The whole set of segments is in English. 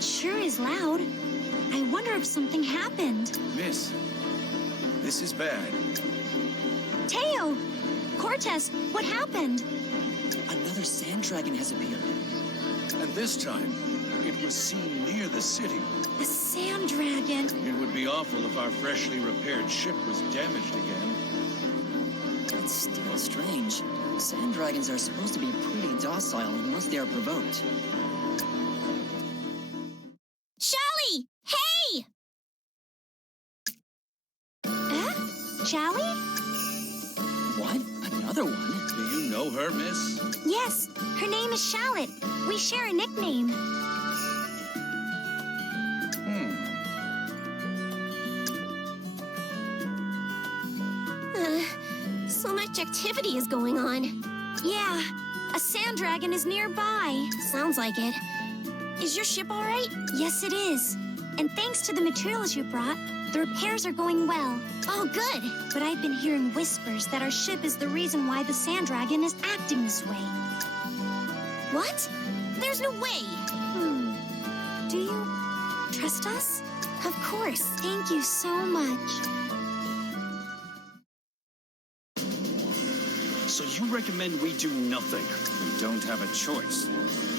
It sure is loud. I wonder if something happened. Miss, this is bad. Teo! Cortez, what happened? Another sand dragon has appeared. And this time, it was seen near the city. A sand dragon. It would be awful if our freshly repaired ship was damaged again. It's still strange. Sand dragons are supposed to be pretty docile unless they are provoked. Shallie! Hey! Shallie? What? Another one? Do you know her, miss? Yes, her name is Shallot. We share a nickname. So much activity is going on. Yeah, a sand dragon is nearby. Sounds like it. Is your ship all right? Yes, it is. And thanks to the materials you brought, the repairs are going well. Oh, good. But I've been hearing whispers that our ship is the reason why the sand dragon is acting this way. What? There's no way. Do you trust us? Of course. Thank you so much. So you recommend we do nothing? We don't have a choice.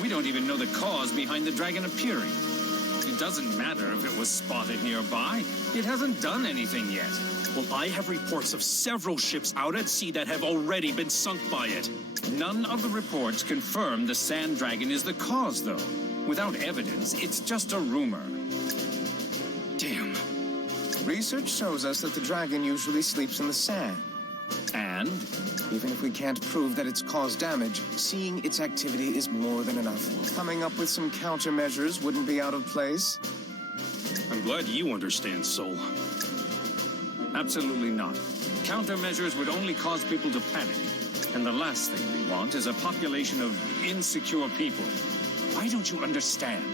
We don't even know the cause behind the dragon appearing. It doesn't matter if it was spotted nearby. It hasn't done anything yet. Well, I have reports of several ships out at sea that have already been sunk by it. None of the reports confirm the sand dragon is the cause, though. Without evidence, it's just a rumor. Damn. Research shows us that the dragon usually sleeps in the sand. And? Even if we can't prove that it's caused damage, seeing its activity is more than enough. Coming up with some countermeasures wouldn't be out of place. I'm glad you understand, Soul. Absolutely not. Countermeasures would only cause people to panic. And the last thing we want is a population of insecure people. Why don't you understand?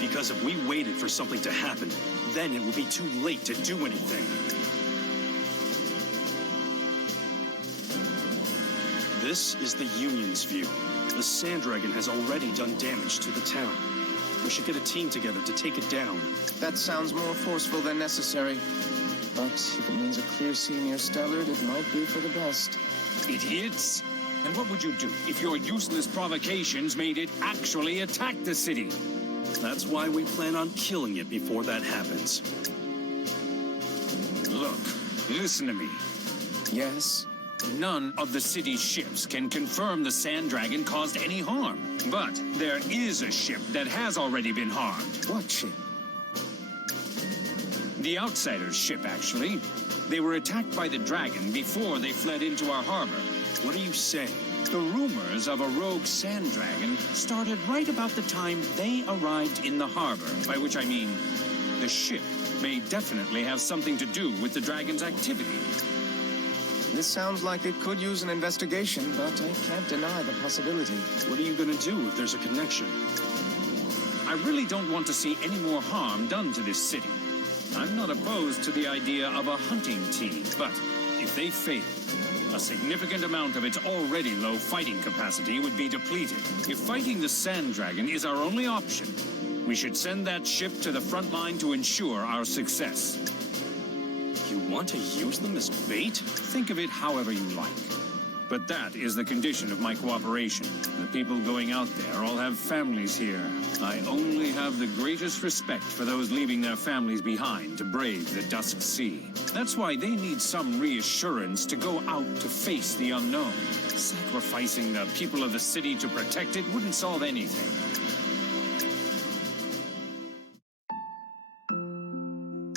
Because if we waited for something to happen, then it would be too late to do anything. This is the Union's view. The sand dragon has already done damage to the town. We should get a team together to take it down. That sounds more forceful than necessary. But if it means a clear sea near Stellard, it might be for the best. Idiots! And what would you do if your useless provocations made it actually attack the city? That's why we plan on killing it before that happens. Look, listen to me. Yes? None of the city's ships can confirm the sand dragon caused any harm. But there is a ship that has already been harmed. What ship? The Outsiders' ship, actually. They were attacked by the dragon before they fled into our harbor. What are you saying? The rumors of a rogue sand dragon started right about the time they arrived in the harbor, by which I mean the ship may definitely have something to do with the dragon's activity. This sounds like it could use an investigation, but I can't deny the possibility. What are you going to do if there's a connection? I really don't want to see any more harm done to this city. I'm not opposed to the idea of a hunting team, but if they fail, a significant amount of its already low fighting capacity would be depleted. If fighting the sand dragon is our only option, we should send that ship to the front line to ensure our success. You want to use them as bait? Think of it however you like. But that is the condition of my cooperation. The people going out there all have families here. I only have the greatest respect for those leaving their families behind to brave the Dusk Sea. That's why they need some reassurance to go out to face the unknown. Sacrificing the people of the city to protect it wouldn't solve anything.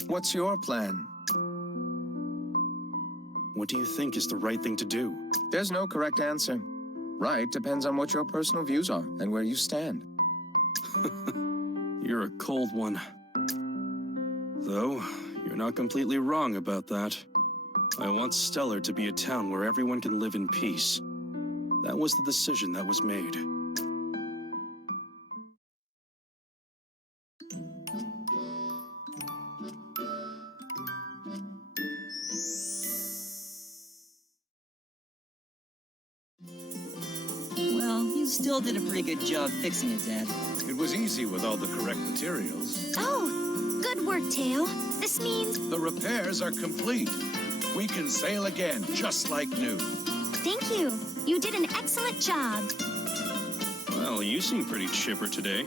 What's your plan? What do you think is the right thing to do? There's no correct answer. Right depends on what your personal views are and where you stand. You're a cold one. Though, you're not completely wrong about that. I want Stellar to be a town where everyone can live in peace. That was the decision that was made. still did a pretty good job fixing it, Dad. It was easy with all the correct materials. Oh, good work, Teo. This means... The repairs are complete. We can sail again, just like new. Thank you. You did an excellent job. Well, you seem pretty chipper today.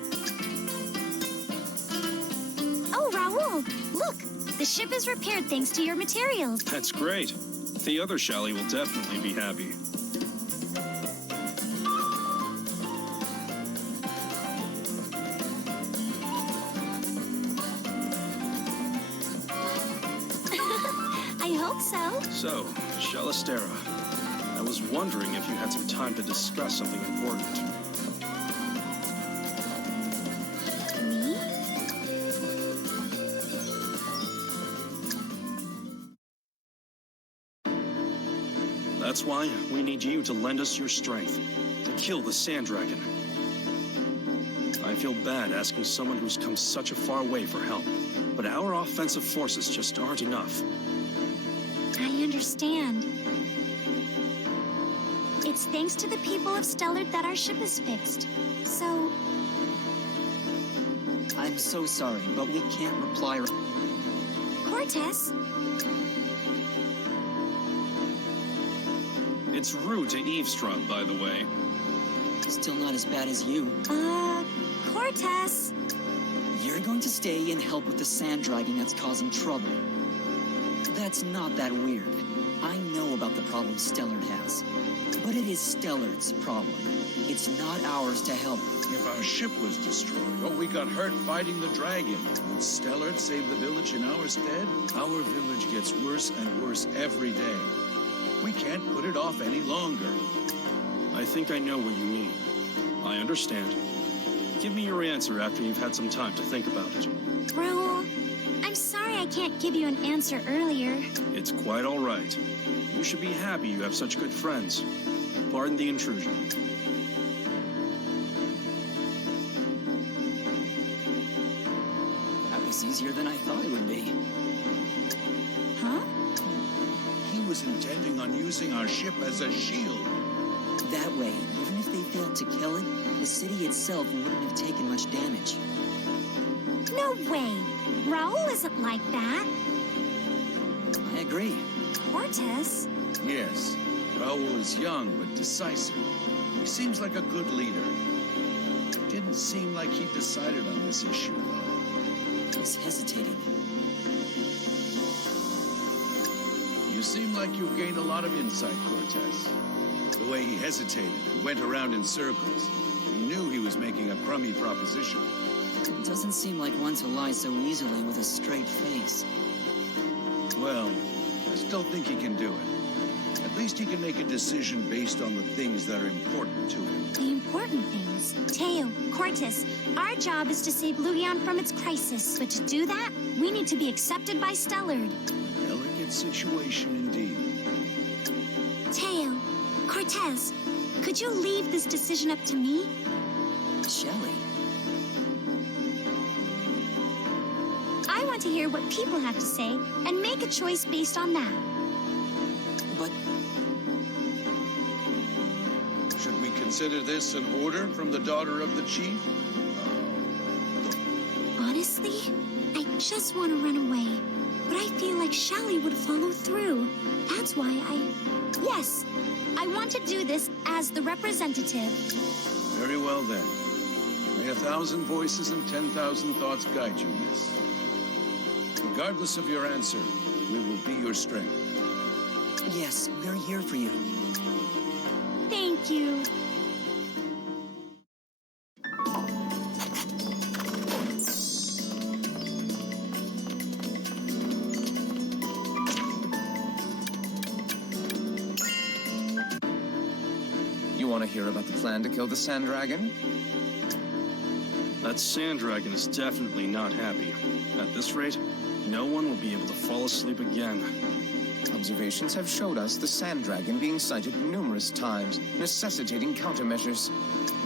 Oh, Raoul, look. The ship is repaired thanks to your materials. That's great. The other Shallie will definitely be happy. I hope so. So, Shalistera, I was wondering if you had some time to discuss something important. Me? That's why we need you to lend us your strength, to kill the Sand Dragon. I feel bad asking someone who's come such a far way for help, but our offensive forces just aren't enough. I understand. It's thanks to the people of Stellard that our ship is fixed. So, I'm so sorry, but we can't reply. Cortez, It's rude to eavesdrop, by the way. Still not as bad as you. Cortez. You're going to stay and help with the Sand Dragon that's causing trouble. That's not that weird. I know about the problem Stellard has. But it is Stellard's problem. It's not ours to help. If our ship was destroyed, or we got hurt fighting the dragon, would Stellard save the village in our stead? Our village gets worse and worse every day. We can't put it off any longer. I think I know what you mean. I understand. Give me your answer after you've had some time to think about it. Raoul, I'm sorry I can't give you an answer earlier. It's quite all right. You should be happy you have such good friends. Pardon the intrusion. That was easier than I thought it would be. Huh? He was intending on using our ship as a shield. That way, even if they failed to kill it, the city itself wouldn't have taken much damage. No way. Raoul isn't like that. I agree. Cortez? Yes, Raoul is young but decisive. He seems like a good leader. Didn't seem like he decided on this issue, though. He's hesitating. You seem like you've gained a lot of insight, Cortez. The way he hesitated and went around in circles. He knew he was making a crummy proposition. It doesn't seem like one to lie so easily with a straight face. Well, I still think he can do it. At least he can make a decision based on the things that are important to him. The important things. Teo, Cortez, our job is to save Lugion from its crisis. But to do that, we need to be accepted by Stellard. Delicate situation indeed. Teo, Cortez, could you leave this decision up to me? Shallie, I want to hear what people have to say and make a choice based on that. but Should we consider this an order from the daughter of the chief? Honestly, I just want to run away. But I feel like Shallie would follow through. That's why Yes, I want to do this as the representative. Very well then. May 1,000 voices and 10,000 thoughts guide you, miss. Regardless of your answer, we will be your strength. yes, we're here for you. Thank you. You want to hear about the plan to kill the Sand Dragon? That Sand Dragon is definitely not happy. At this rate, no one will be able to fall asleep again. Observations have showed us the Sand Dragon being sighted numerous times, necessitating countermeasures.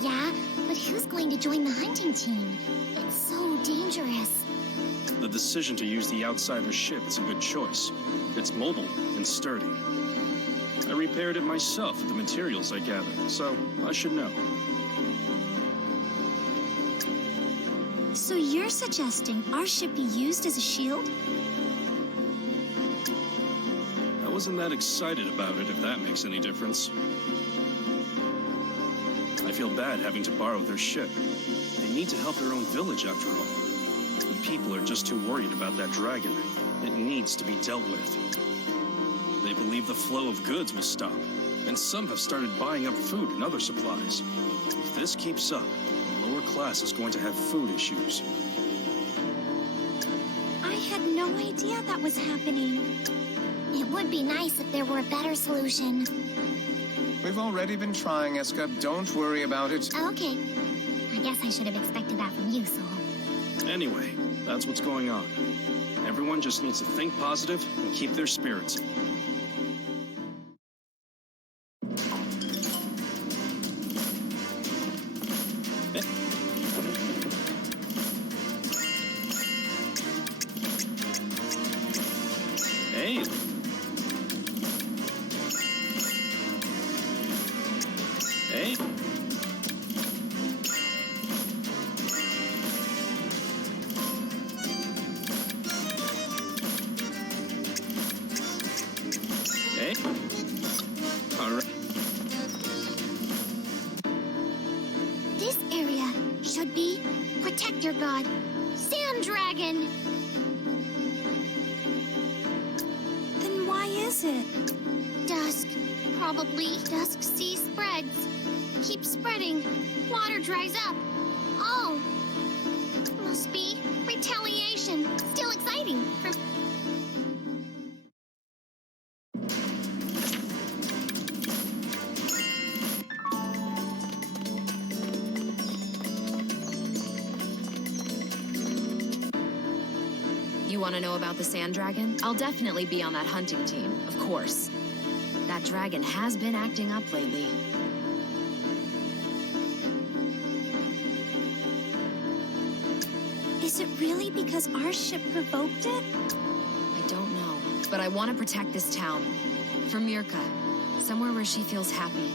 Yeah, but who's going to join the hunting team? It's so dangerous. The decision to use the outsider's ship is a good choice. It's mobile and sturdy. I repaired it myself with the materials I gathered, so I should know. So you're suggesting our ship be used as a shield? I wasn't that excited about it, if that makes any difference. I feel bad having to borrow their ship. They need to help their own village, after all. The people are just too worried about that dragon. It needs to be dealt with. They believe the flow of goods will stop, and some have started buying up food and other supplies. If this keeps up, the lower class is going to have food issues. I had no idea that was happening. It would be nice if there were a better solution. We've already been trying, Eska. Don't worry about it. Okay. I guess I should have expected that from you, Soul. Anyway, that's what's going on. Everyone just needs to think positive and keep their spirits. Hey. Hey. Hey. All right. This area should be Protector God, Sand Dragon. Then why is it? Dusk. Probably. Dusk sea spreads. Keeps spreading. Water dries up. Oh. Must be retaliation. Still exciting. You want to know about the sand dragon? I'll definitely be on that hunting team, of course. That dragon has been acting up lately. Is it really because our ship provoked it? I don't know, but I want to protect this town. For Mirka. Somewhere where she feels happy.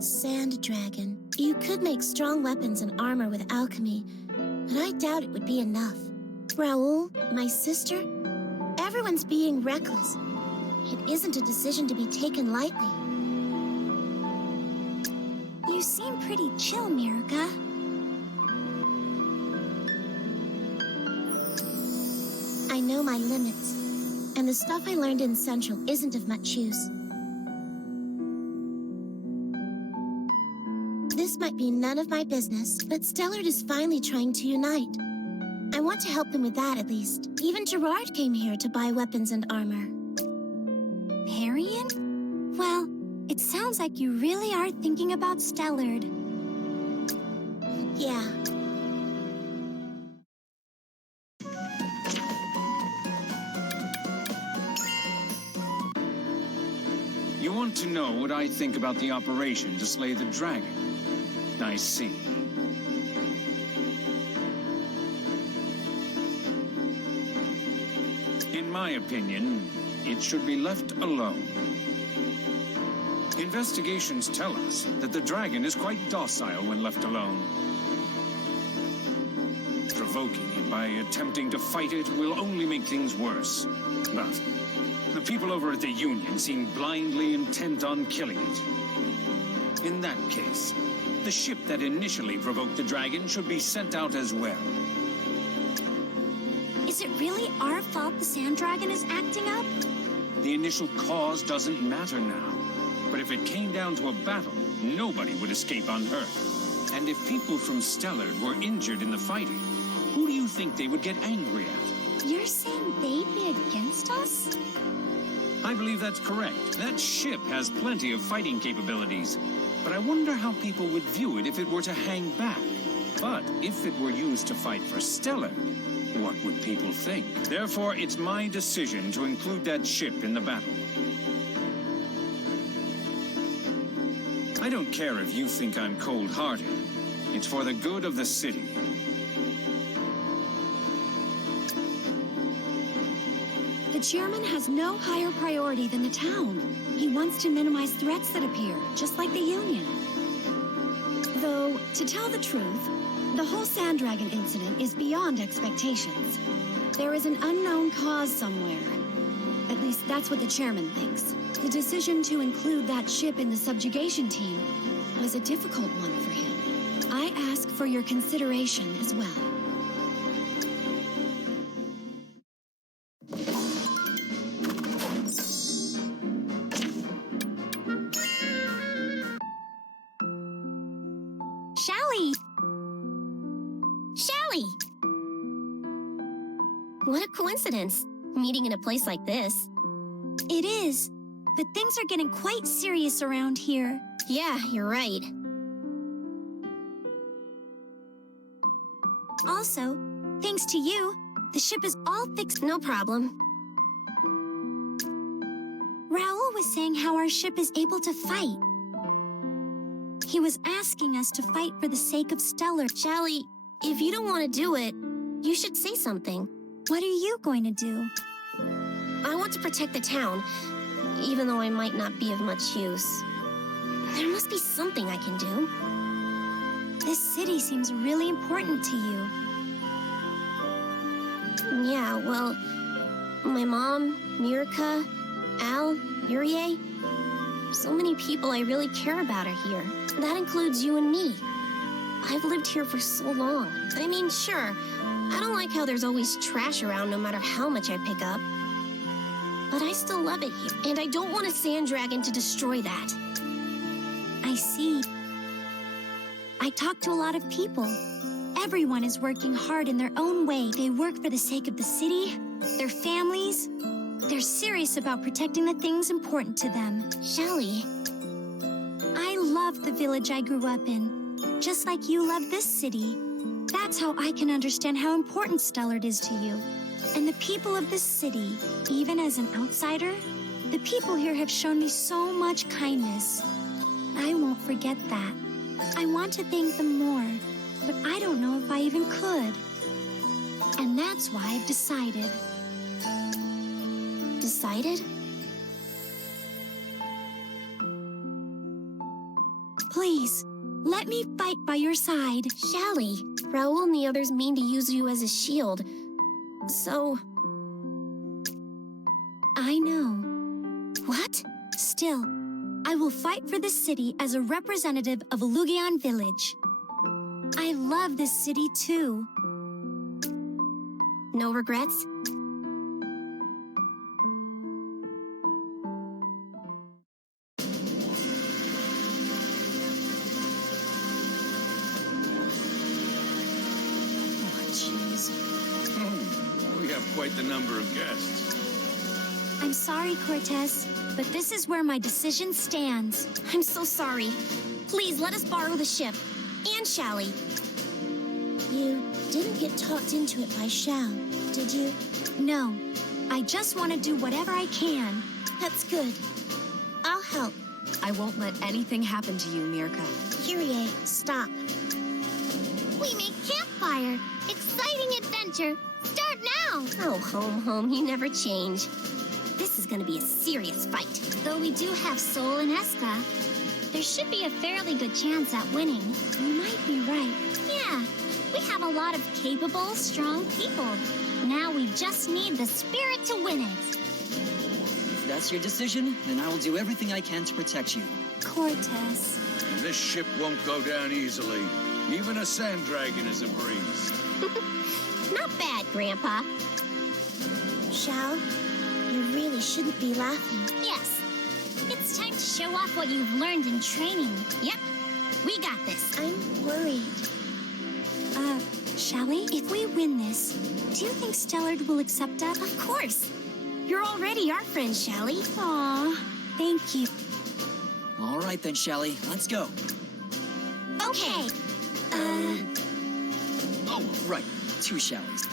Sand Dragon. You could make strong weapons and armor with alchemy, but I doubt it would be enough. Raoul, my sister, everyone's being reckless. It isn't a decision to be taken lightly. You seem pretty chill, Mirka. I know my limits, and the stuff I learned in Central isn't of much use. This might be none of my business, but Stellard is finally trying to unite. I want to help them with that, at least. Even Gerard came here to buy weapons and armor. Parian? Well, it sounds like you really are thinking about Stellard. Yeah. You want to know what I think about the operation to slay the dragon? I see. In my opinion, it should be left alone. Investigations tell us that the dragon is quite docile when left alone. Provoking it by attempting to fight it will only make things worse. But the people over at the Union seem blindly intent on killing it. In that case, the ship that initially provoked the dragon should be sent out as well. Is it really our fault the Sand Dragon is acting up? The initial cause doesn't matter now. But if it came down to a battle, nobody would escape unhurt. And if people from Stellard were injured in the fighting, who do you think they would get angry at? You're saying they'd be against us? I believe that's correct. That ship has plenty of fighting capabilities. But I wonder how people would view it if it were to hang back. But if it were used to fight for Stellar, what would people think? Therefore, it's my decision to include that ship in the battle. I don't care if you think I'm cold-hearted. It's for the good of the city. The chairman has no higher priority than the town. He wants to minimize threats that appear, just like the Union. Though, to tell the truth, the whole Sand Dragon incident is beyond expectations. There is an unknown cause somewhere. At least that's what the chairman thinks. The decision to include that ship in the subjugation team was a difficult one for him. I ask for your consideration as well. Shallie! Shallie! What a coincidence, meeting in a place like this. It is, but things are getting quite serious around here. Yeah, you're right. Also, thanks to you, the ship is all fixed. No problem. Raoul was saying how our ship is able to fight. He was asking us to fight for the sake of Stellar. Shallie, if you don't want to do it, you should say something. What are you going to do? I want to protect the town, even though I might not be of much use. There must be something I can do. This city seems really important to you. Yeah, well, my mom, Mirka, Al, Yurie, so many people I really care about are here. That includes you and me. I've lived here for so long. I mean, sure, I don't like how there's always trash around no matter how much I pick up. But I still love it here, and I don't want a sand dragon to destroy that. I see. I talk to a lot of people. Everyone is working hard in their own way. They work for the sake of the city, their families. They're serious about protecting the things important to them. Shallie. I love the village I grew up in, just like you love this city. That's how I can understand how important Stellard is to you. And the people of this city, even as an outsider, the people here have shown me so much kindness. I won't forget that. I want to thank them more, but I don't know if I even could. And that's why I've decided. Decided? Please, let me fight by your side. Shallie, Raoul and the others mean to use you as a shield. So... I know. What? Still, I will fight for the city as a representative of Lugion Village. I love this city too. No regrets? We have quite the number of guests. I'm sorry, Cortez, but this is where my decision stands. I'm so sorry. Please let us borrow the ship. And Shallie. You didn't get talked into it by Shao, did you? No, I just want to do whatever I can. That's good. I'll help. I won't let anything happen to you, Mirka. Kyrie, stop. We make campfire. Exciting adventure. Start now. Oh, home, you never change. This is gonna be a serious fight. Though we do have Sol and Eska, there should be a fairly good chance at winning. You might be right. Yeah, we have a lot of capable, strong people. Now we just need the spirit to win it. If that's your decision, then I will do everything I can to protect you. Cortez. This ship won't go down easily. Even a sand dragon is a breeze. Not bad, Grandpa. Shao, you really shouldn't be laughing. Yes, it's time to show off what you've learned in training. Yep, we got this. I'm worried. Shallie, if we win this, do you think Stellard will accept us? Of course. You're already our friend, Shallie. Aw, thank you. All right then, Shallie, let's go. Okay. Right, 2 shallies.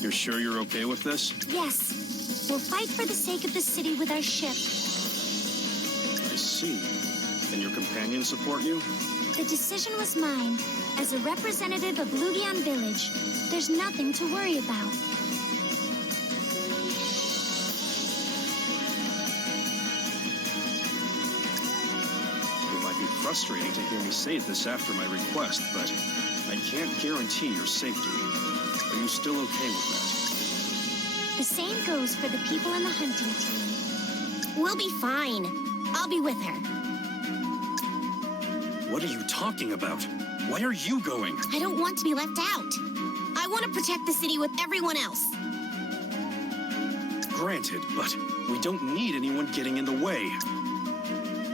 You're sure you're okay with this? Yes. We'll fight for the sake of the city with our ship. I see. And your companions support you? The decision was mine. As a representative of Lugion Village, there's nothing to worry about. It might be frustrating to hear me say this after my request, but I can't guarantee your safety. Are you still okay with that? The same goes for the people in the hunting team. We'll be fine. I'll be with her. What are you talking about? Why are you going? I don't want to be left out. I want to protect the city with everyone else. Granted, but we don't need anyone getting in the way.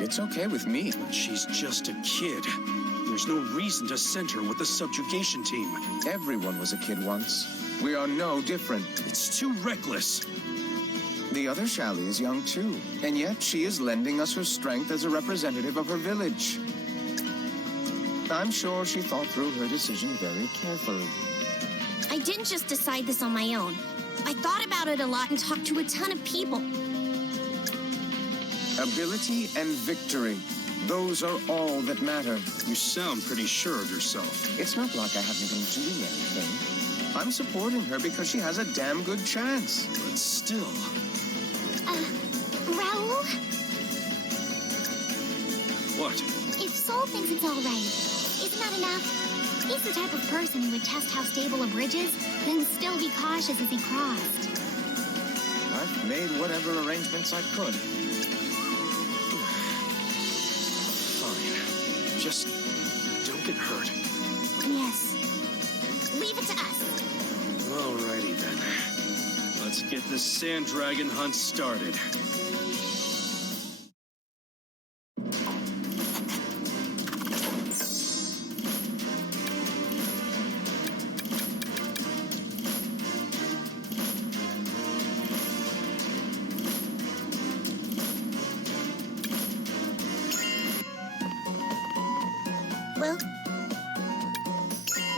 It's okay with me. But she's just a kid. There's no reason to send her with the subjugation team. Everyone was a kid once. We are no different. It's too reckless. The other Shallie is young too, and yet she is lending us her strength as a representative of her village. I'm sure she thought through her decision very carefully. I didn't just decide this on my own. I thought about it a lot and talked to a ton of people. Ability and victory. Those are all that matter. You sound pretty sure of yourself. It's not like I haven't been doing anything. I'm supporting her because she has a damn good chance. But still... Raoul? What? If Soul thinks it's all right, isn't that enough? He's the type of person who would test how stable a bridge is, then still be cautious as he crossed. I've made whatever arrangements I could. Fine. Just don't get hurt. Yes. Leave it to us. Alrighty then. Let's get this sand dragon hunt started. Well,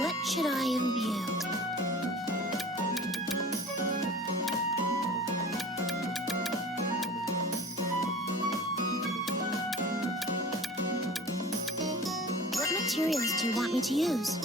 what should I imbue? What materials do you want me to use?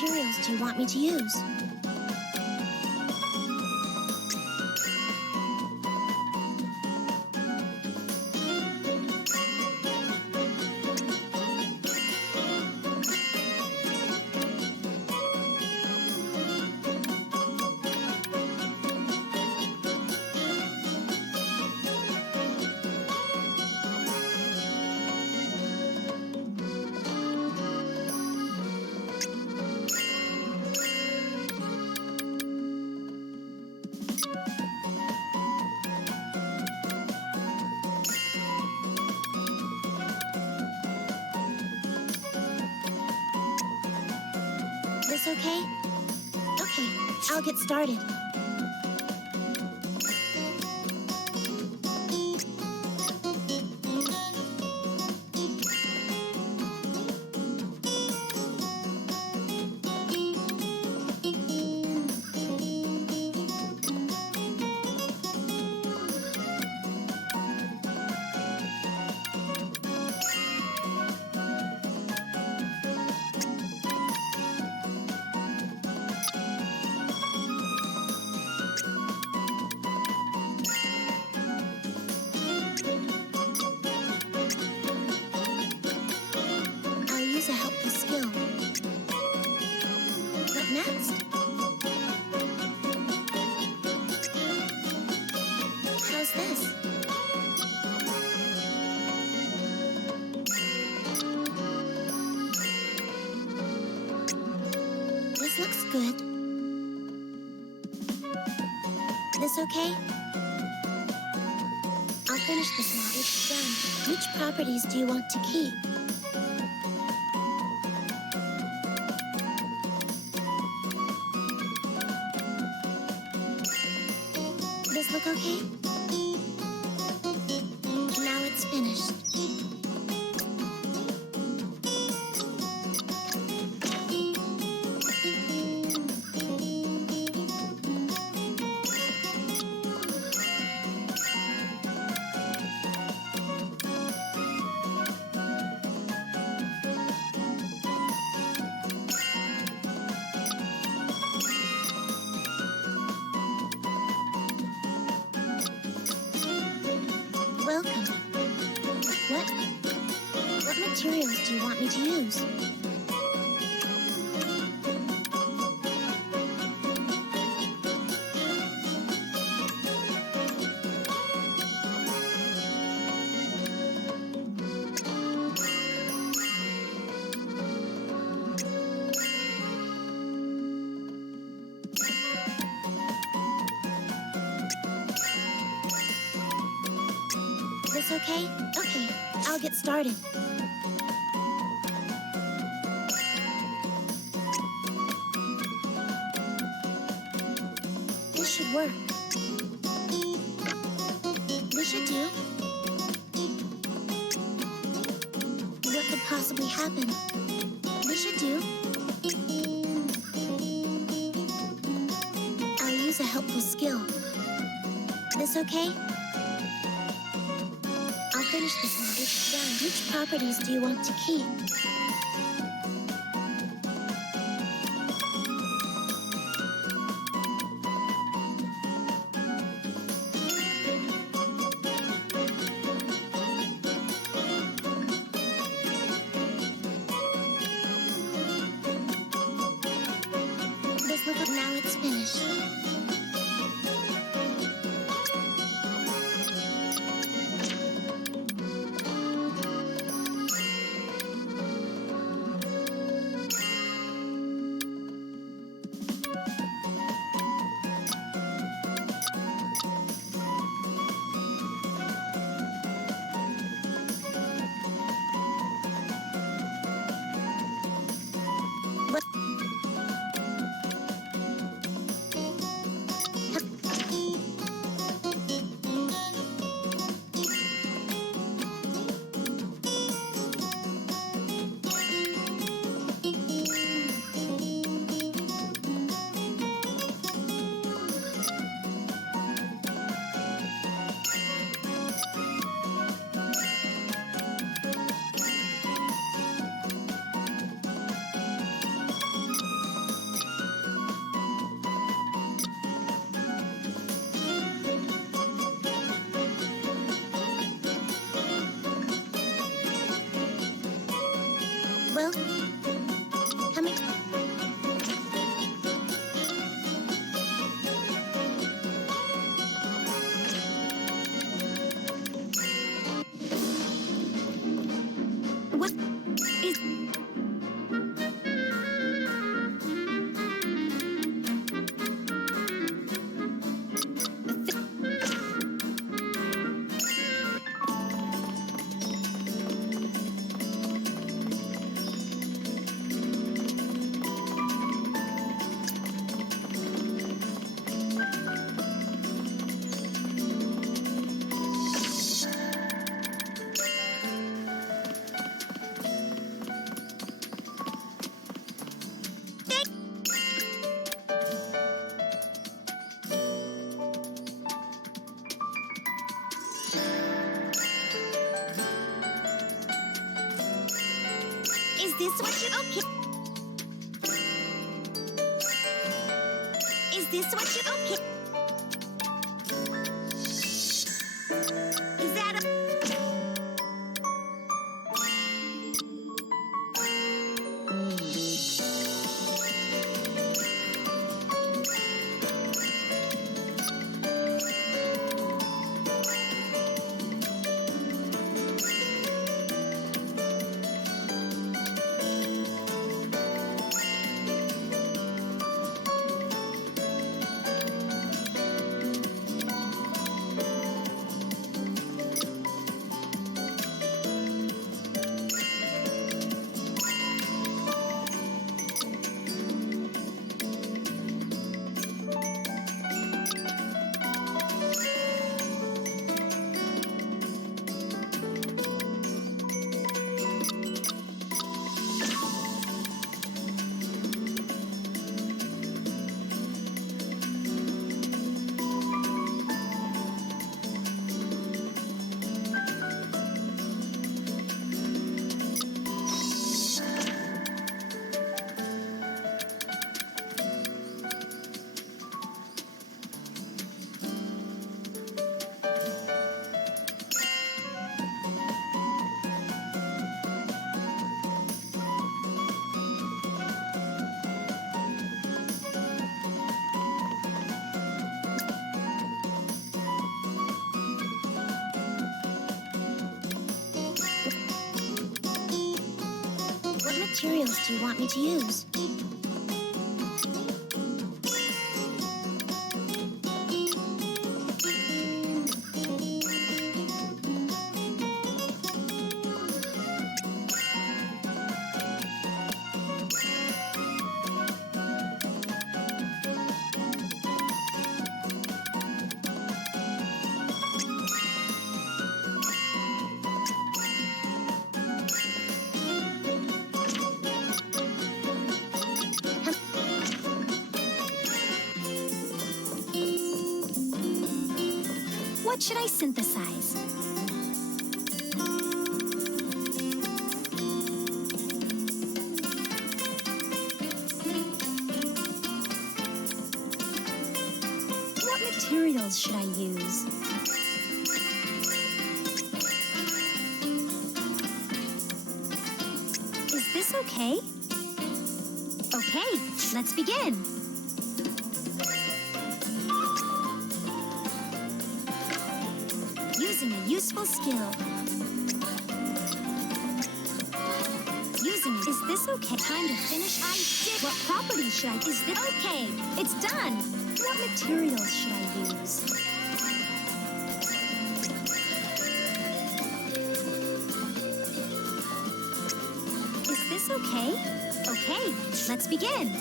materials do you want me to use? This okay? Okay, I'll get started. I'll use a helpful skill. What next? How's this? This looks good. This okay? I'll finish this now. It's done. Which properties do you want to keep? This look okay? Now it's finished. Welcome. What materials do you want me to use? This okay? Okay, I'll get started. This should work. This should do. What could possibly happen? This should do. I'll use a helpful skill. This okay? I'll finish this now. It's done. Which properties do you want to keep? This look, now it's finished. this what you... Okay. Is this what you... Okay. Is that a... What materials do you want me to use? What should I synthesize? What materials should I use? Is this okay? Okay, let's begin. Using a useful skill. Using it. Is this okay? Time to finish. I did. What properties should I? Is this okay? It's done. What materials should I use? Is this okay? Okay, let's begin.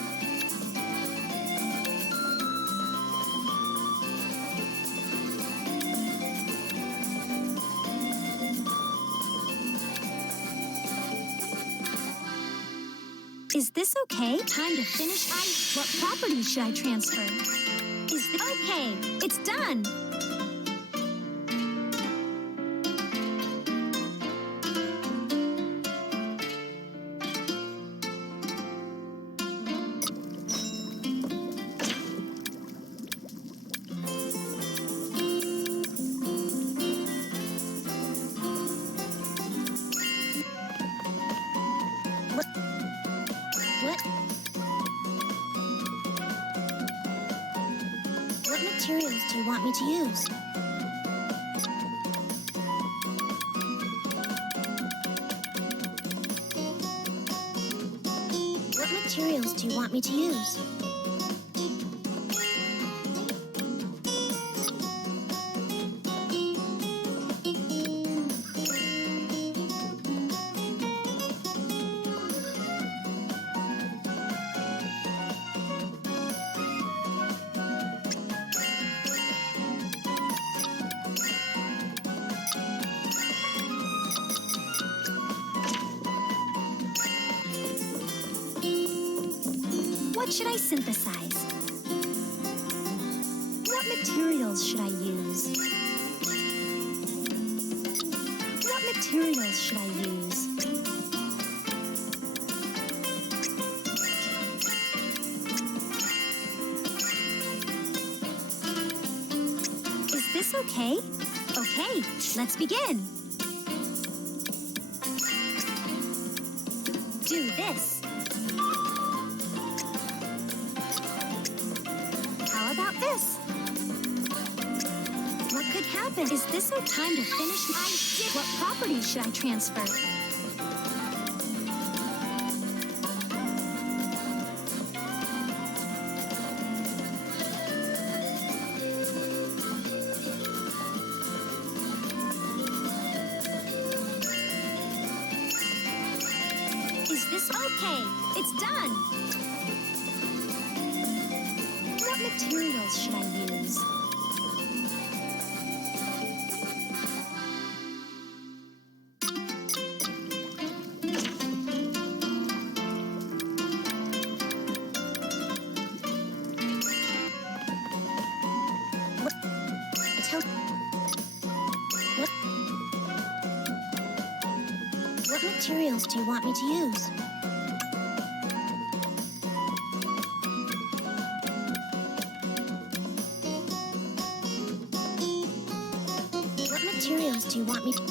Is this okay? Time to finish. What properties should I transfer? Is this okay? It's done. What materials do you want me to use? What materials do you want me to use? What should I synthesize? What materials should I use? What materials should I use? this okay? Okay, let's begin. Do this. How about this? What could happen? Is this a time to finish? I did. What properties should I transfer? Is this okay? It's done. What materials should I use? What materials do you want me to use? What materials do you want me to...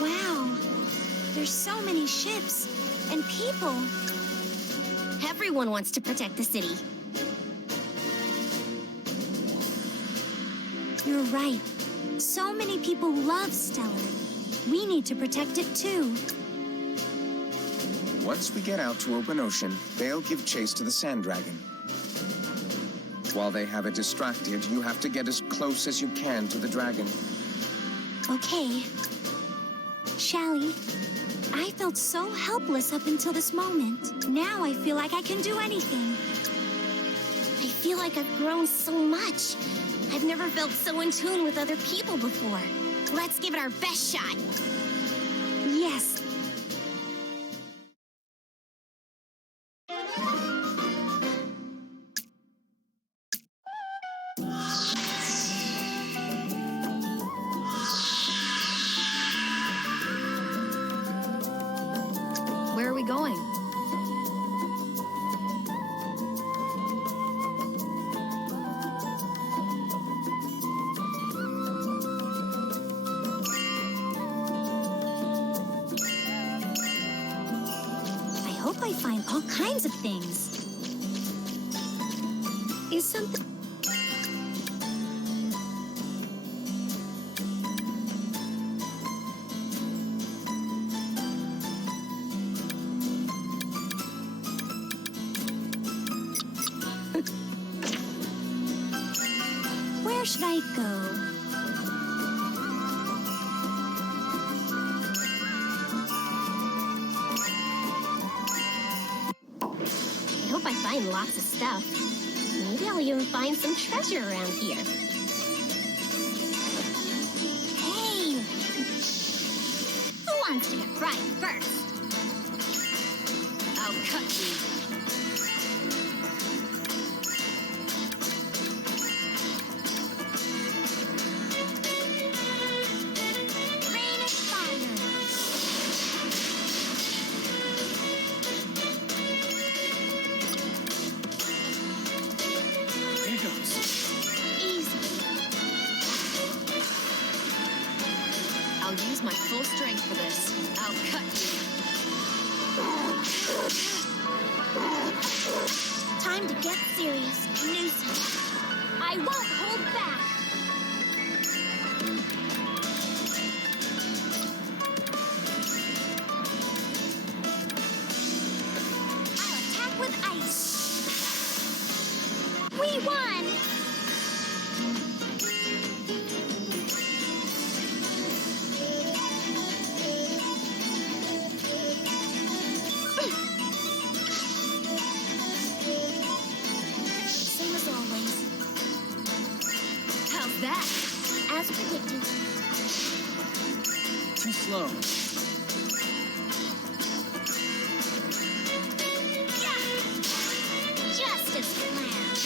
Wow, there's so many ships and people. Everyone wants to protect the city. You're right. So many people love Stellar. We need to protect it too. Once we get out to open ocean, they'll give chase to the Sand Dragon. While they have it distracted, you have to get as close as you can to the dragon. Okay. Shallie, I felt so helpless up until this moment. Now I feel like I can do anything. I feel like I've grown so much. I've never felt so in tune with other people before. Let's give it our best shot. Yes. Where are we going? I hope I find all kinds of things. Is something... Where should I go? I hope I find lots of stuff. Maybe I'll even find some treasure around here. Hey! Who wants to get fried first? I'll cut you. Rain of fire! Here goes. Easy. I'll use my full strength for this. I'll cut you. Time to get serious. Nuisance. I won't hold back. I'll attack with ice. We won! Same as always. How's that? as predicted. Too slow. Just as planned.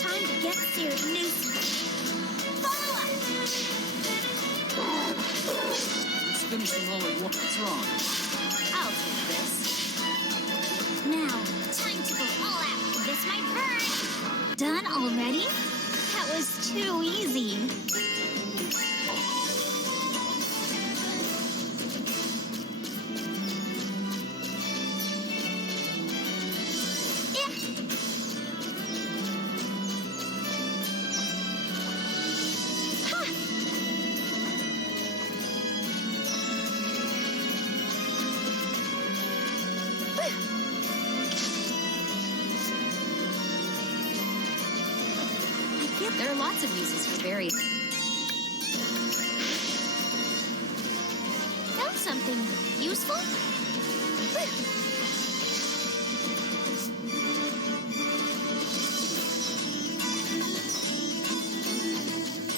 Time to get serious. Follow up. Let's finish them all at once. What's wrong? I'll take this. Now, time to go all out. This might hurt. Done already? That was too easy. There are lots of uses for berries. Found something useful?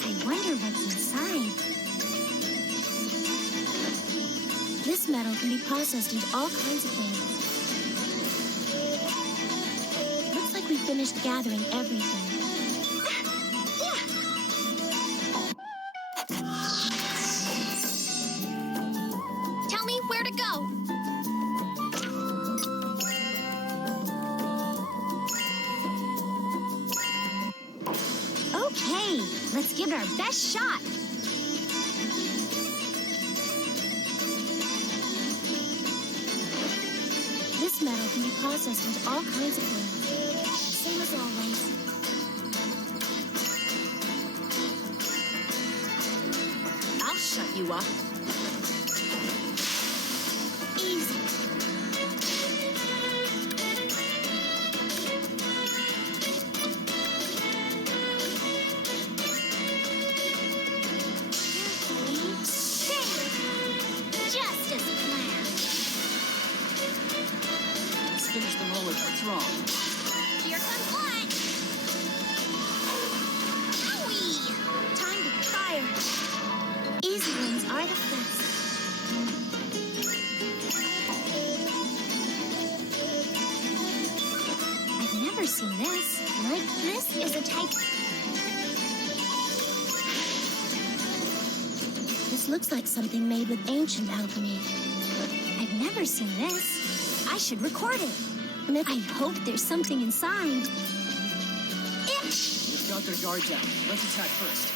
I wonder what's inside. This metal can be processed into all kinds of things. Looks like we finished gathering everything. Tell me where to go. Okay, let's give it our best shot. This metal can be processed into all kinds of things. Same as always. I'll shut you up. Easy. Just as planned. Let's finish them all at once. What's wrong? Here comes one. Owie! Time to fire. Easy ones are the best. I've never seen this. Like this is a type. This looks like something made with ancient alchemy. I've never seen this. I should record it. I hope there's something inside. They've got their guard down. Let's attack first.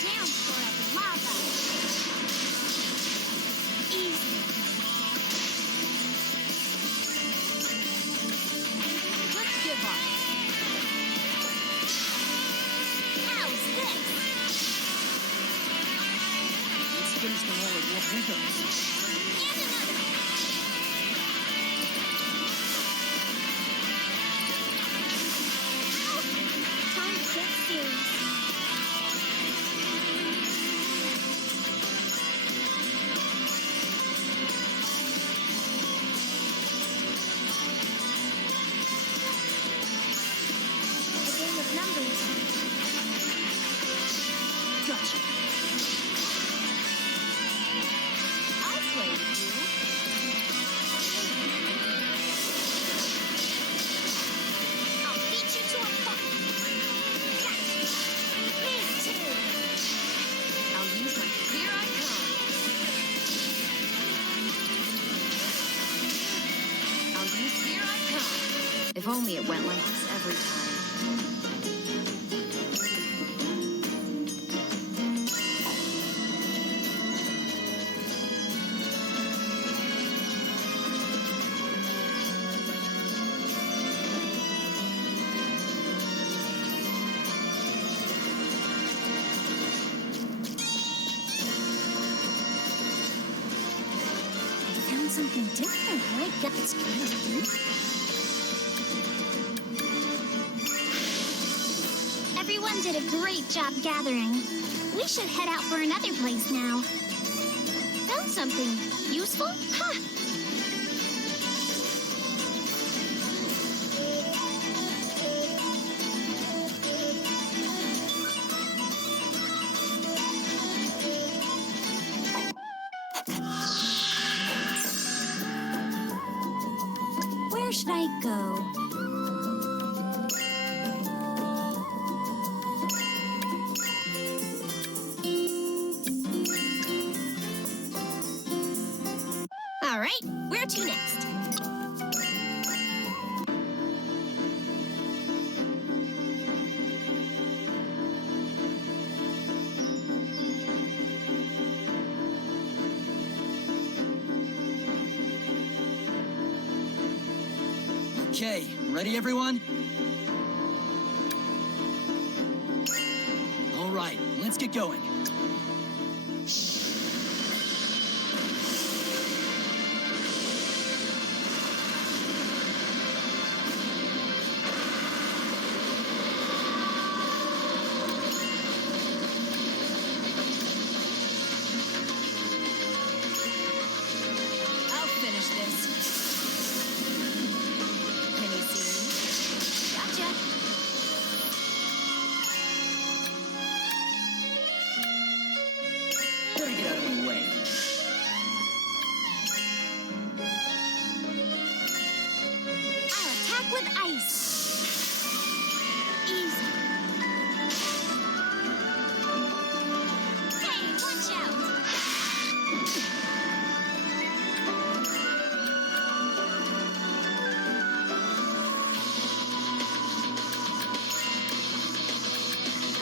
Down for a lava. Easy. Let's give up. How's this? Let's finish them all at once. Here goes. And another. Time to get serious. A game of numbers. Gotcha. I'll play with you. I'll beat you to a pulp. Me too. I'll use my Here I Come. I'll use Here I Come. If only it went like this every time. I found something different. My gut's kind of weird. Everyone did a great job gathering. We should head out for another place now. Found something useful? Huh. Where should I go? All right, where to next? Okay, ready everyone? All right, let's get going. I'll finish this. Can you see me? Gotcha. Better get out of my way. I'll attack with ice. Easy. Hey, watch out!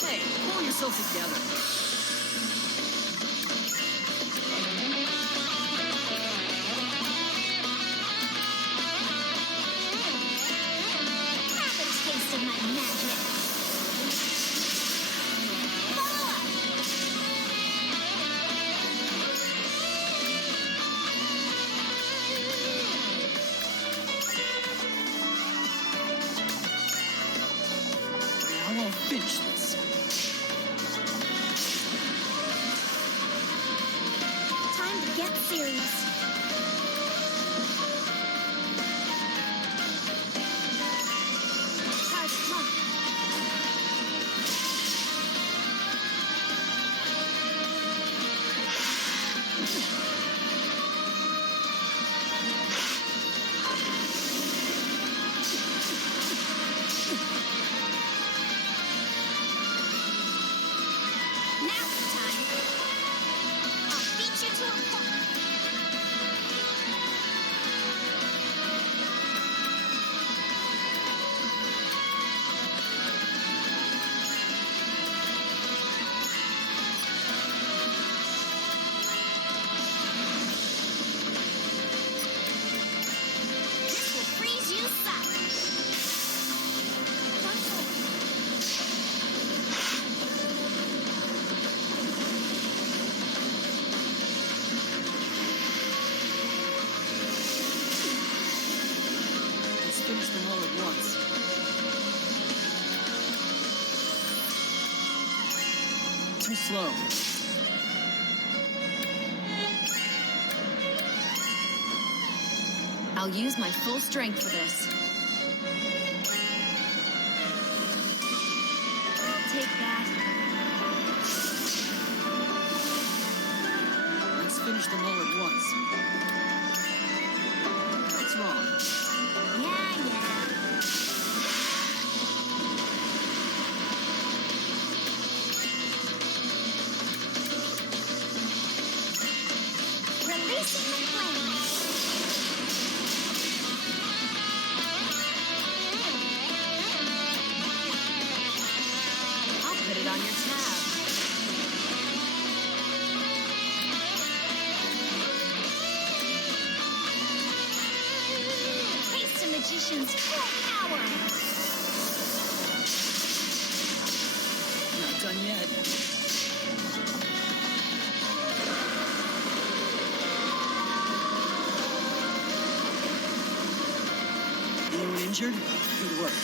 Hey, pull yourself together. Have a taste of my magic. Follow up. Now I'll finish this. Time to get serious. Hard luck. Now's the time. I'll beat you to a pulp. This will freeze you solid. One more. Let's finish them all at once. Too slow. I'll use my full strength for this. I'll take that. Let's finish them all at once. What's wrong? Yeah. Releasing the flames. I'll put it on your tab. Taste a magician's full power. Not done yet. Anyone injured? Good work.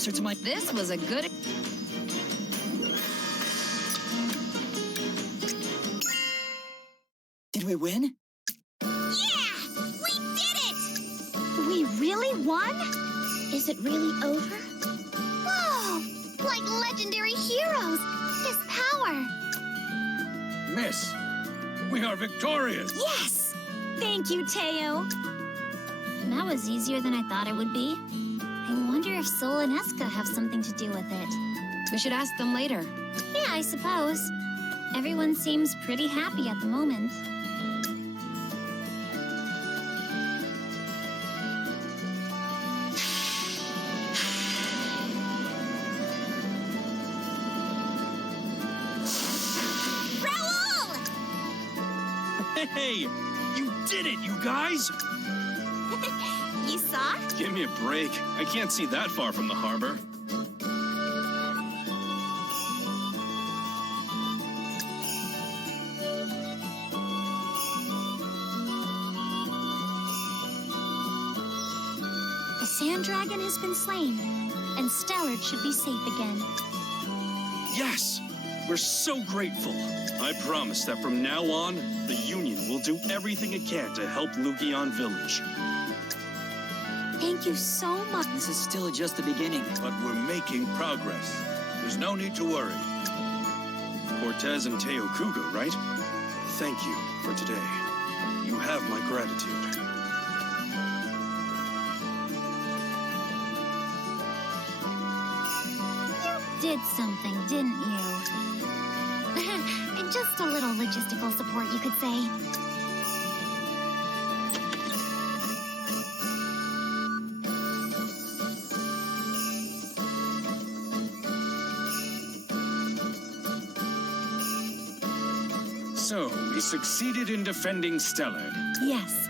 closer to my... This was a good... Did we win? Yeah! We did it! We really won? Is it really over? Whoa! Like legendary heroes! His power! Miss, we are victorious. Yes! Thank you, Teo. That was easier than I thought it would be. I wonder if Sol and Eska have something to do with it. We should ask them later. Yeah, I suppose. Everyone seems pretty happy at the moment. Hey! You did it, you guys! You saw? Give me a break. I can't see that far from the harbor. The sand dragon has been slain, and Stellard should be safe again. Yes! We're so grateful. I promise that from now on, the Union will do everything it can to help Lugion Village. Thank you so much. This is still just the beginning. But we're making progress. There's no need to worry. Cortez and Teo Kuga, right? Thank you for today. You have my gratitude. Did something, didn't you? Just a little logistical support, you could say. So, we succeeded in defending Stellard. Yes.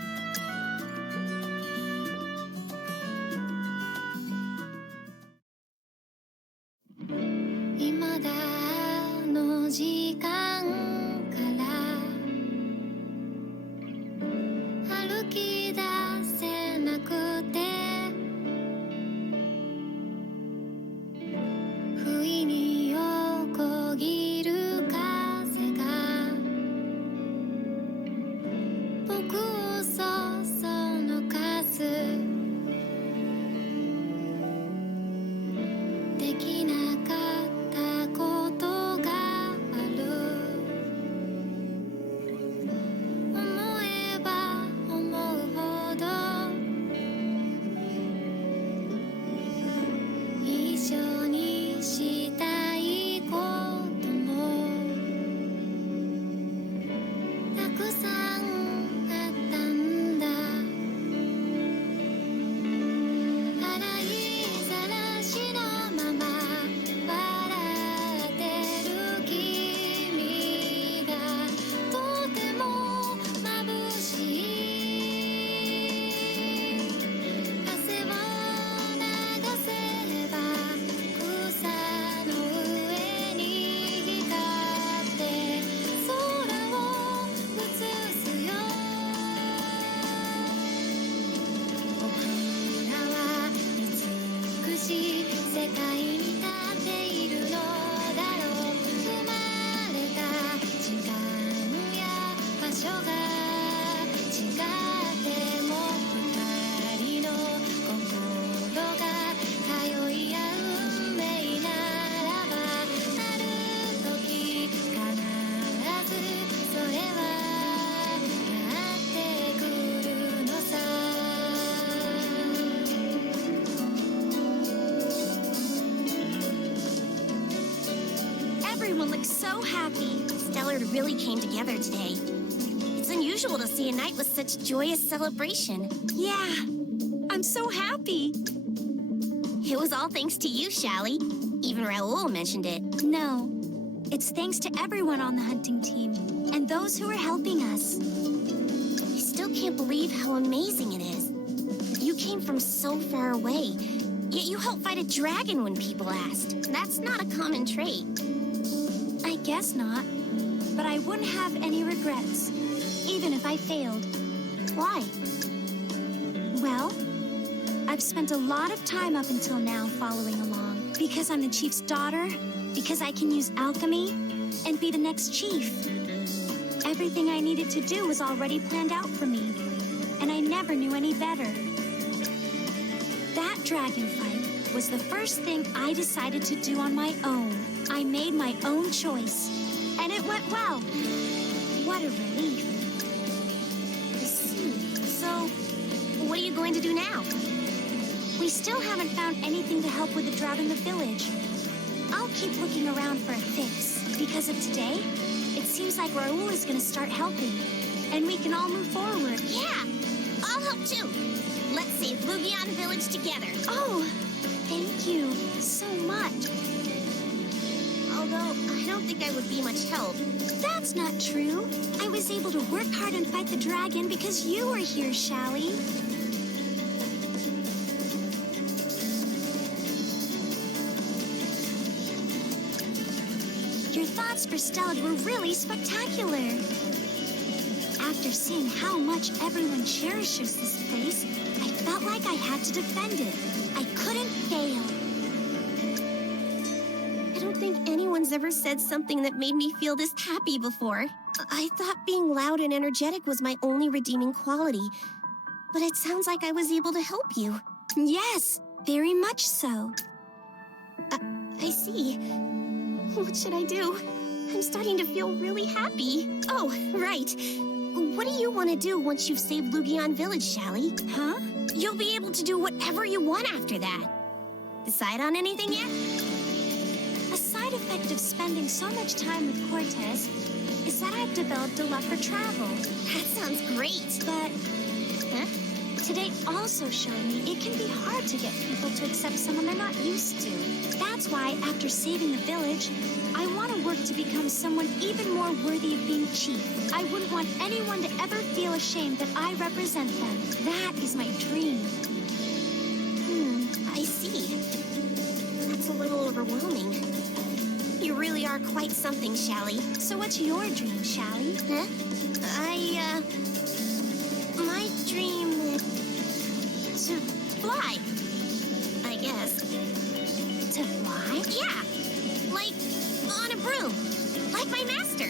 Everyone looks so happy. Stellard really came together today. It's unusual to see a night with such joyous celebration. Yeah. I'm so happy. It was all thanks to you, Shallie. Even Raoul mentioned it. No. It's thanks to everyone on the hunting team and those who are helping us. I still can't believe how amazing it is. You came from so far away, yet you helped fight a dragon when people asked. That's not a common trait. I guess not. But I wouldn't have any regrets, even if I failed. Why? Well, I've spent a lot of time up until now following along. Because I'm the chief's daughter, because I can use alchemy, and be the next chief. Everything I needed to do was already planned out for me, and I never knew any better. That dragon fight was the first thing I decided to do on my own. I made my own choice, and it went well. What a relief. I see. So, what are you going to do now? We still haven't found anything to help with the drought in the village. I'll keep looking around for a fix. Because of today, it seems like Raul is going to start helping, and we can all move forward. Yeah, I'll help too. Let's save Lugion Village together. Oh, thank you so much. Although, I don't think I would be much help. That's not true. I was able to work hard and fight the dragon because you were here, Shallie. Your thoughts for Stellard were really spectacular. After seeing how much everyone cherishes this place, I felt like I had to defend it. I couldn't fail. I don't think anyone's ever said something that made me feel this happy before. I thought being loud and energetic was my only redeeming quality, but it sounds like I was able to help you. Yes, very much so. I see. What should I do? I'm starting to feel really happy. Oh, right. What do you want to do once you've saved Lugion Village, Shallie? Huh? You'll be able to do whatever you want after that. Decide on anything yet? A side effect of spending so much time with Cortez is that I've developed a love for travel. That sounds great. But Huh? today also showed me it can be hard to get people to accept someone they're not used to. That's why, after saving the village, I want to work to become someone even more worthy of being chief. I wouldn't want anyone to ever feel ashamed that I represent them. That is my dream. I see. That's a little overwhelming. You really are quite something, Shallie. So what's your dream, Shallie? Huh? My dream is to fly, I guess. To fly? Yeah, like on a broom, like my master.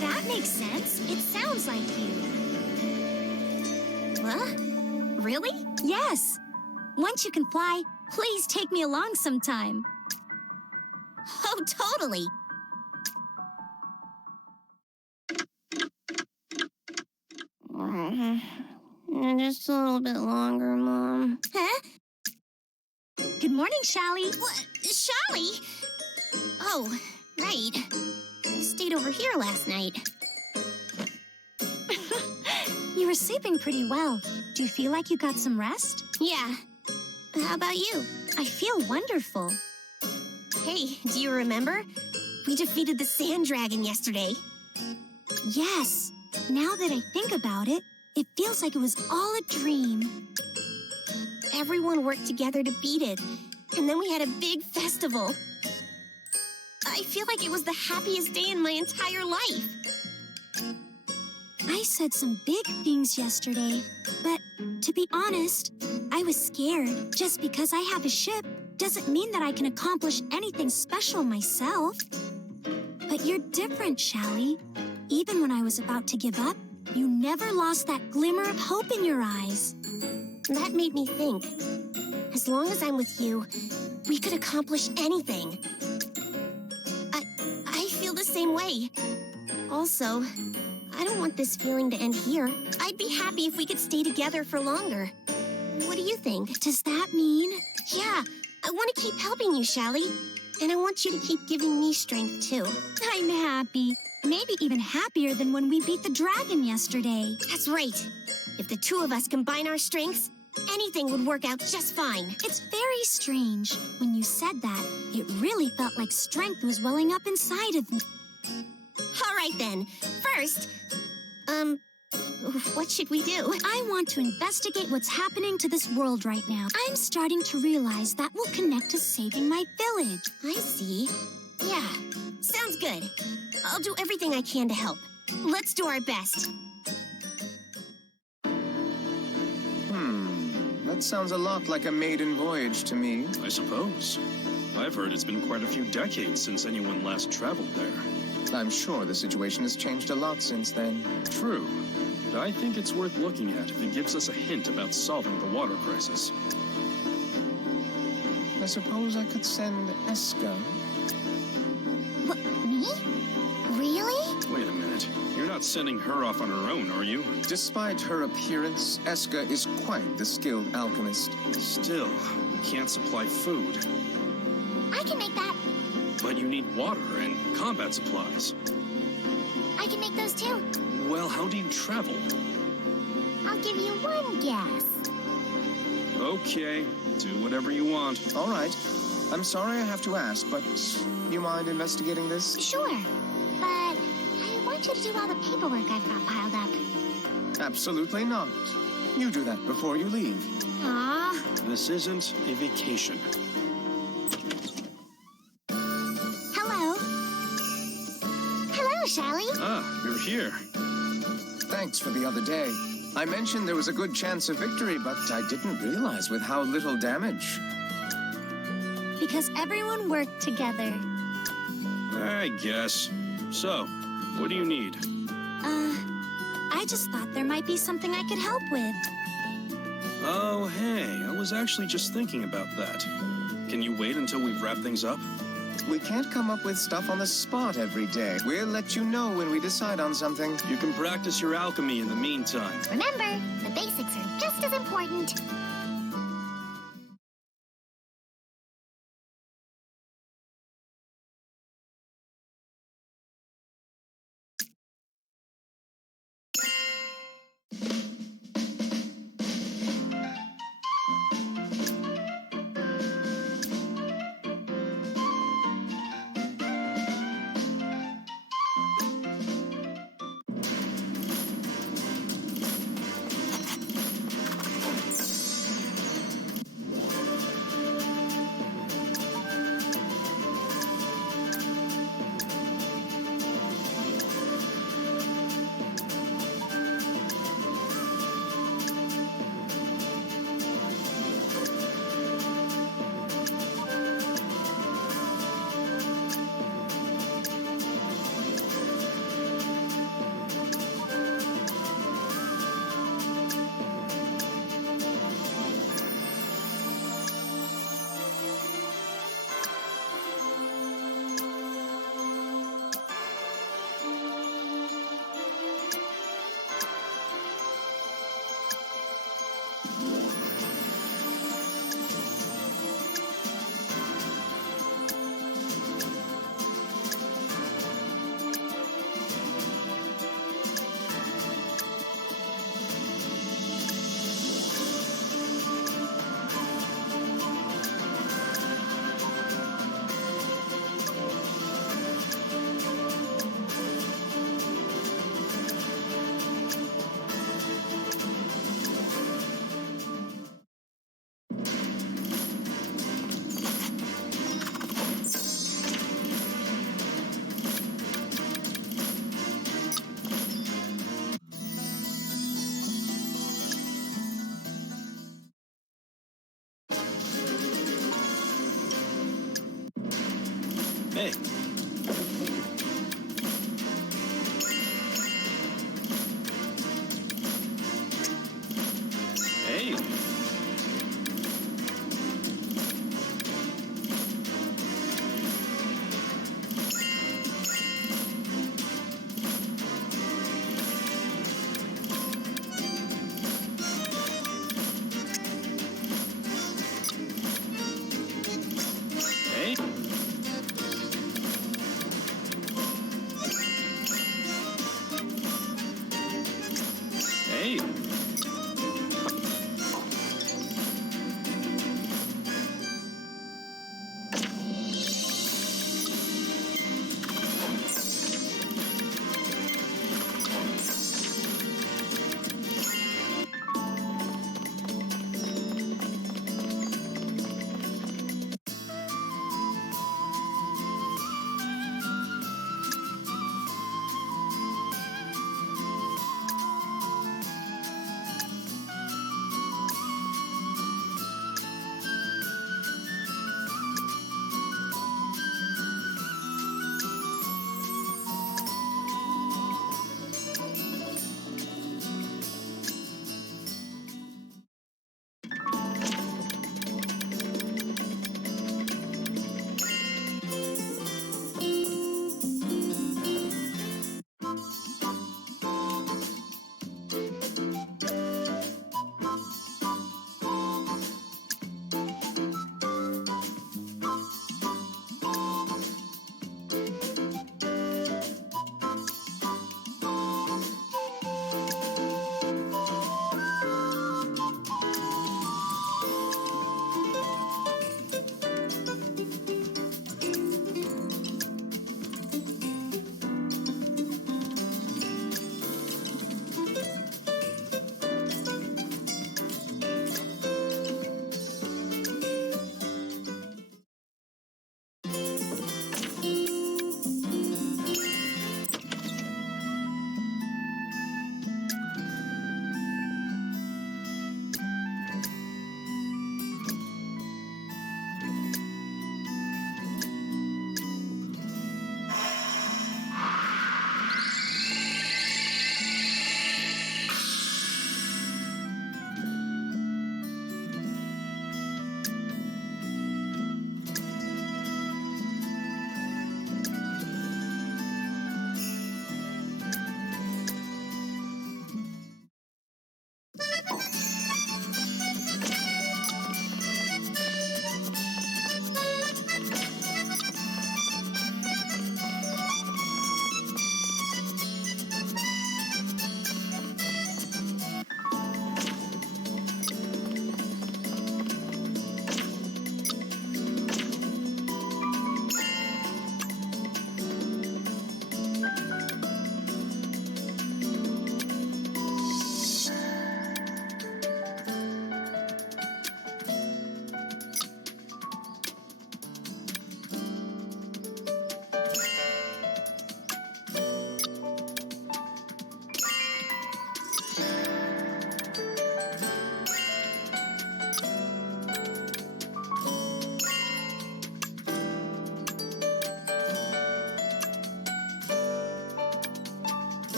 That makes sense. It sounds like you. Huh? Really? Yes. Once you can fly, please take me along sometime. Oh, totally. Just a little bit longer, Mom. Huh? Good morning, Shallie. What? Shallie? Oh, right. I stayed over here last night. You were sleeping pretty well. Do you feel like you got some rest? Yeah. How about you? I feel wonderful. Hey, do you remember? We defeated the sand dragon yesterday. Yes. Now that I think about it, it feels like it was all a dream. Everyone worked together to beat it, and then we had a big festival. I feel like it was the happiest day in my entire life. I said some big things yesterday, but to be honest, I was scared. Just because I have a ship doesn't mean that I can accomplish anything special myself. But you're different, Shallie. Even when I was about to give up, you never lost that glimmer of hope in your eyes. That made me think. As long as I'm with you, we could accomplish anything. I feel the same way. Also, I don't want this feeling to end here. I'd be happy if we could stay together for longer. What do you think? Does that mean? Yeah, I want to keep helping you, Shallie. And I want you to keep giving me strength, too. I'm happy. Maybe even happier than when we beat the dragon yesterday. That's right. If the two of us combine our strengths, anything would work out just fine. It's very strange. When you said that, it really felt like strength was welling up inside of me. All right, then. First, what should we do? I want to investigate what's happening to this world right now. I'm starting to realize that will connect to saving my village. I see. Yeah, sounds good. I'll do everything I can to help. Let's do our best. That sounds a lot like a maiden voyage to me. I suppose. I've heard it's been quite a few decades since anyone last traveled there. I'm sure the situation has changed a lot since then. True. But I think it's worth looking at if it gives us a hint about solving the water crisis. I suppose I could send Eska. What, me? Really? Wait a minute. You're not sending her off on her own, are you? Despite her appearance, Eska is quite the skilled alchemist. Still, we can't supply food. I can make that. But you need water and combat supplies. I can make those too. Well, how do you travel? I'll give you one guess. Okay, do whatever you want. All right. I'm sorry I have to ask, but you mind investigating this? Sure, but I want you to do all the paperwork I've got piled up. Absolutely not. You do that before you leave. Aw. This isn't a vacation. Hello. Hello, Shallie. Ah, you're here. Thanks for the other day. I mentioned there was a good chance of victory, but I didn't realize with how little damage. Because everyone worked together. I guess. So, what do you need? I just thought there might be something I could help with. Oh, hey, I was actually just thinking about that. Can you wait until we've wrapped things up? We can't come up with stuff on the spot every day. We'll let you know when we decide on something. You can practice your alchemy in the meantime. Remember, the basics are just as important.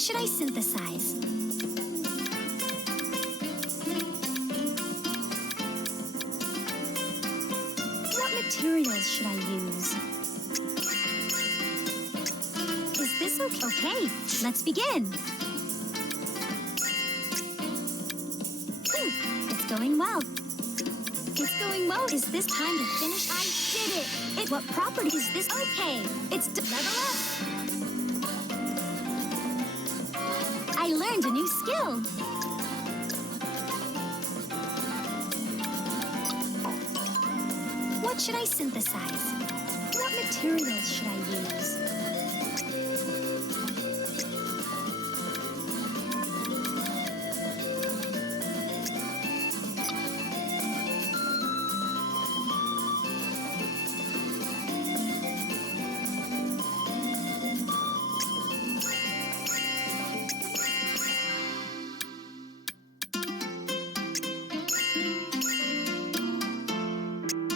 What should I synthesize? What materials should I use? Is this okay? Okay, let's begin. It's going well. It's going well. Is this time to finish? I did it! What property is this? Okay, it's level up. I learned a new skill. What should I synthesize? What materials should I use?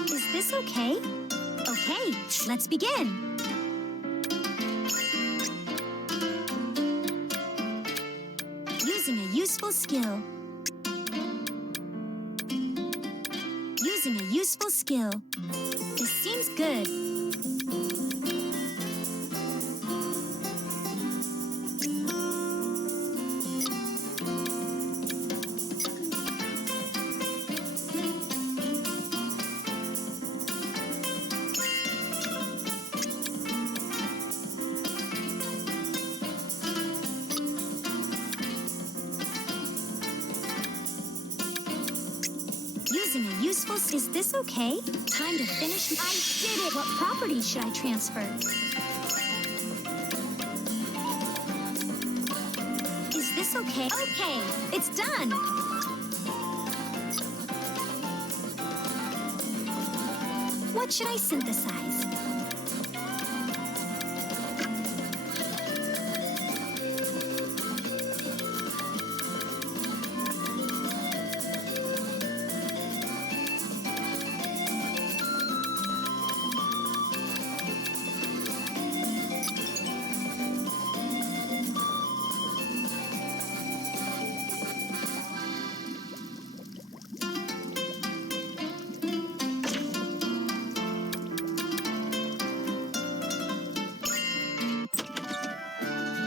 Is this okay? Okay, let's begin. Using a useful skill. Using a useful skill. This seems good. Using a useful... Is this okay? Time to finish... I did it! What property should I transfer? Is this okay? Okay, it's done! What should I synthesize?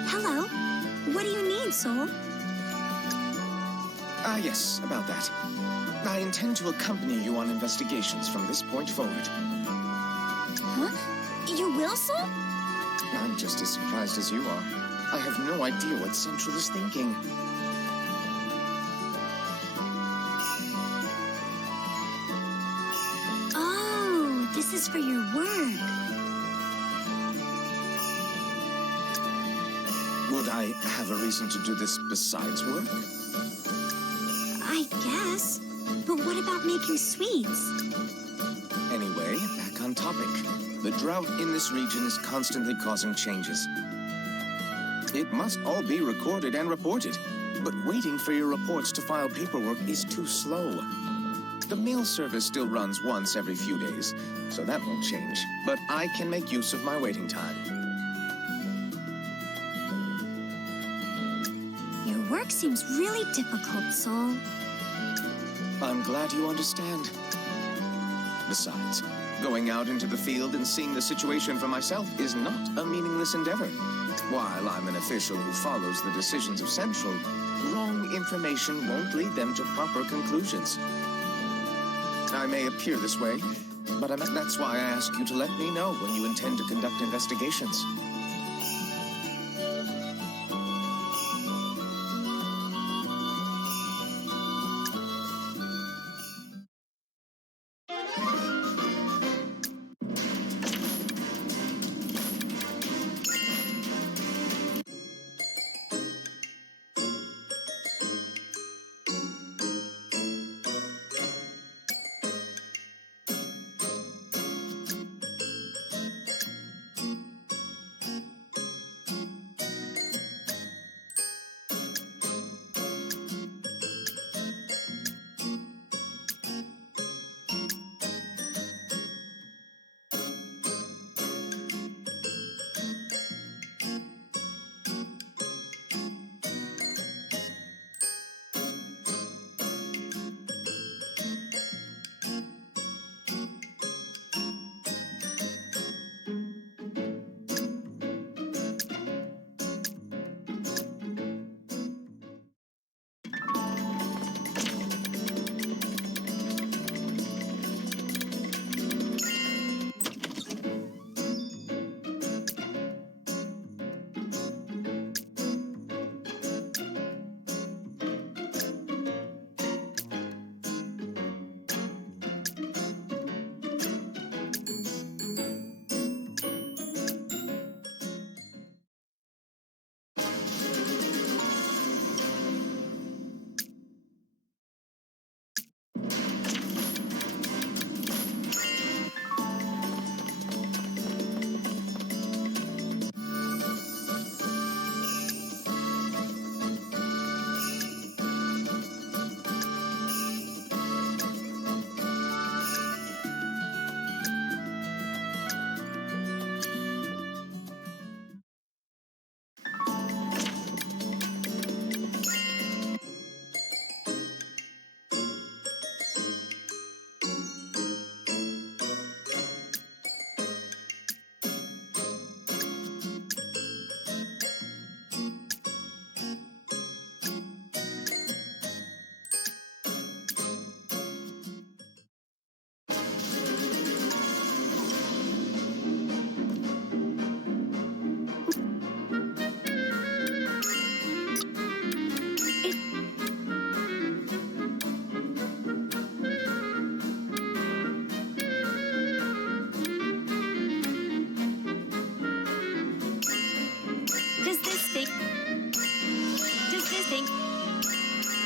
Hello? What do you need, Soul? Ah, yes, about that. I intend to accompany you on investigations from this point forward. Huh? You will, Soul? I'm just as surprised as you are. I have no idea what Central is thinking. Oh, this is for your work. Would I have a reason to do this besides work? I guess. But what about making sweets? Anyway, back on topic. The drought in this region is constantly causing changes. It must all be recorded and reported, but waiting for your reports to file paperwork is too slow. The mail service still runs once every few days, so that won't change, but I can make use of my waiting time. Your work seems really difficult, Soul. I'm glad you understand. Besides, going out into the field and seeing the situation for myself is not a meaningless endeavor. While I'm an official who follows the decisions of Central, wrong information won't lead them to proper conclusions. I may appear this way, but that's why I ask you to let me know when you intend to conduct investigations.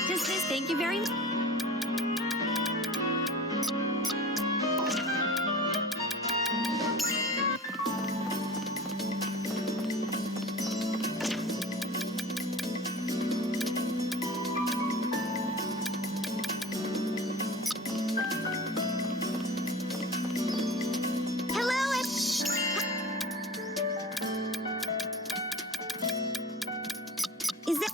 Does this thank you very much? Is that...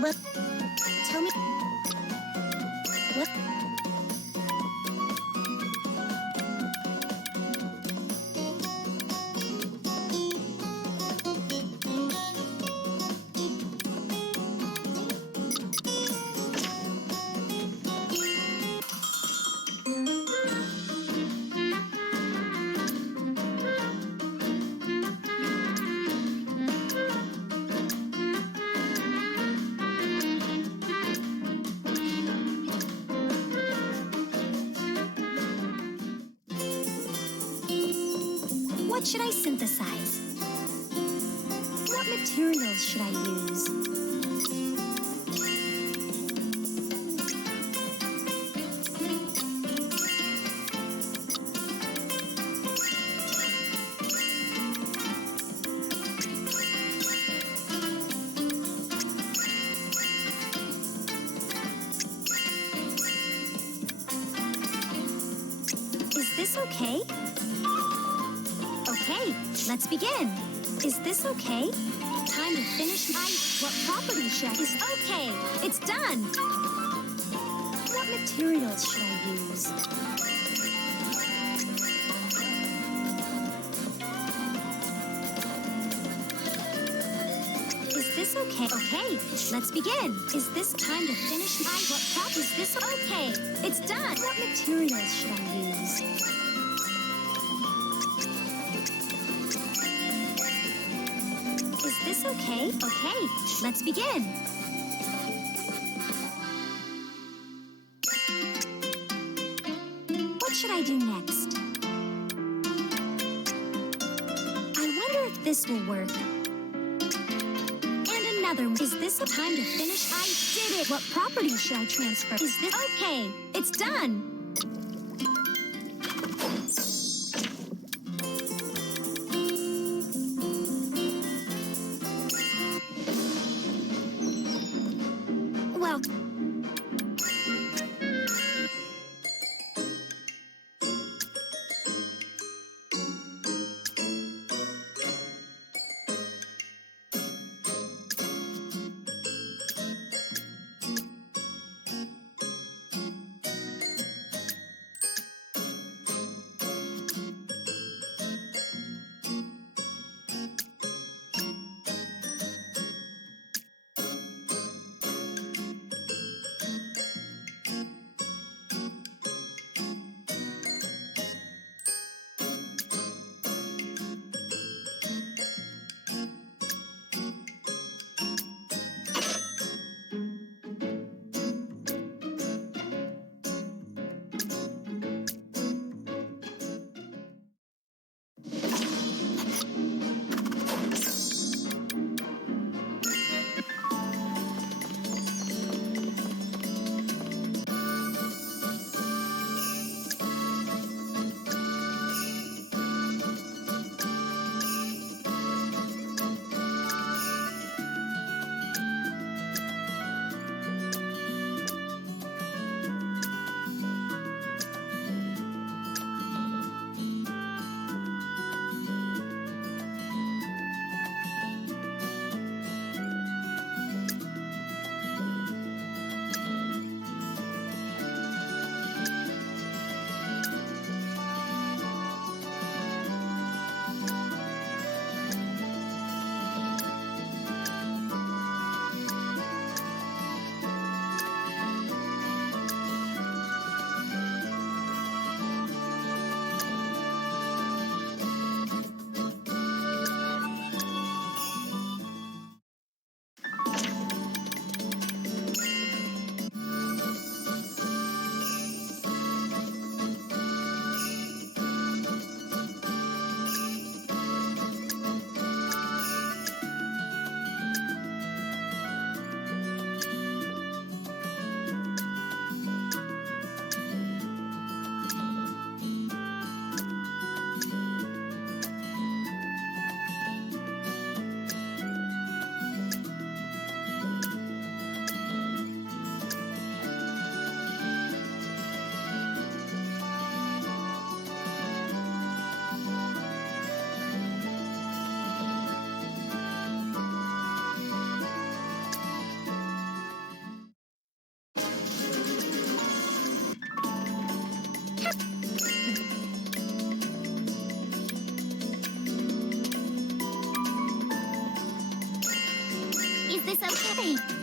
What? Tell me... What? What should I synthesize? What materials should I use? Is this okay? Okay, let's begin. Is this okay? Time to finish my... What property should I... Is okay. It's done. What materials should I use? Is this okay? Okay, let's begin. Is this time to finish my... What prop... Is this okay? It's done. What materials should I use? Is this okay? Okay, let's begin. What should I do next? I wonder if this will work. And another one. Is this a time to finish? I did it! What property should I transfer? Is this okay? It's done! Well... so heavy.